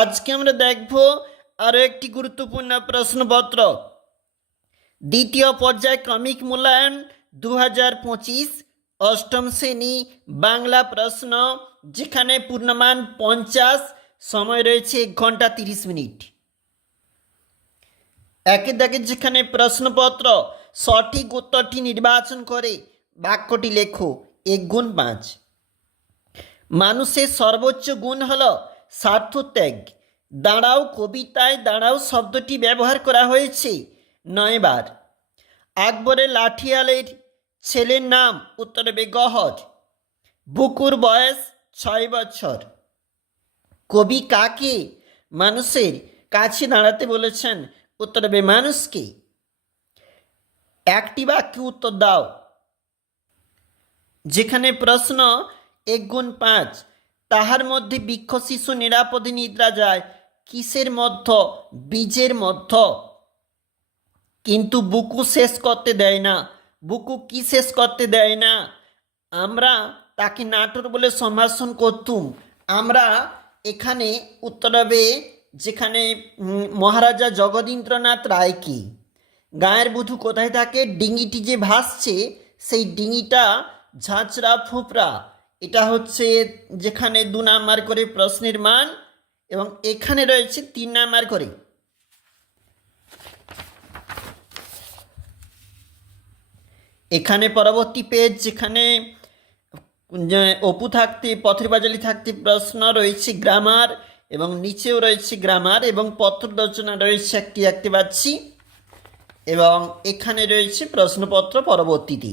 আজকে আমরা দেখব আরও একটি গুরুত্বপূর্ণ প্রশ্নপত্র। দ্বিতীয় পর্যায় ক্রমিক মূল্যায়ন 2025 অষ্টম শ্রেণী বাংলা প্রশ্ন, যেখানে পূর্ণমান 50, সময় রয়েছে 1 ঘন্টা 30 মিনিট। একে দাগে যেখানে প্রশ্নপত্র, সঠিক উত্তরটি নির্বাচন করে বাক্যটি লেখো। 1 গুণ 5। মানুষের সর্বোচ্চ গুণ হল স্বার্থত্যাগ। দাঁড়াও কবিতায় দাঁড়াও শব্দটি ব্যবহার করা হয়েছে 9 বার। আকবরের লাঠিয়ালের ছেলের নাম, উত্তর হবে গহর। বুকুর বয়স 6 বছর। কবি কাকে মানুষের কাছে দাঁড়াতে বলেছেন, উত্তর হবে মানুষকে। একটি বাক্যে উত্তর দাও। যেখানে প্রশ্ন 1 গুণ 5, তাহার মধ্যে বৃক্ষ শিশু নিরাপদে নিদ্রা যায়, কিসের মধ্য? বীজের মধ্য। কিন্তু বুকু শেষ করতে দেয় না। বুকু কি শেষ করতে দেয় না? আমরা তাকে নাটোর বলে সম্ভাষণ করতুম। আমরা এখানে উত্তর হবে যেখানে মহারাজা জগদীন্দ্রনাথ রায়কে। গায়ের বধূ কোথায় থাকে? ডিঙিটি যে ভাসছে সেই ডিঙিটা ঝাঁচড়া ফোঁপড়া। এটা হচ্ছে যেখানে 2 নাম্বার করে প্রশ্নের মান, এবং এখানে রয়েছে 3 নাম্বার করে। এখানে পরবর্তী পেজ, যেখানে অপু থাকতে পথের পাঁচালী থাকতে প্রশ্ন রয়েছে গ্রামার, এবং নিচেও রয়েছে গ্রামার, এবং পত্র রচনা রয়েছে একটি দেখতে পাচ্ছি, এবং এখানে রয়েছে প্রশ্নপত্র পরবর্তীতে।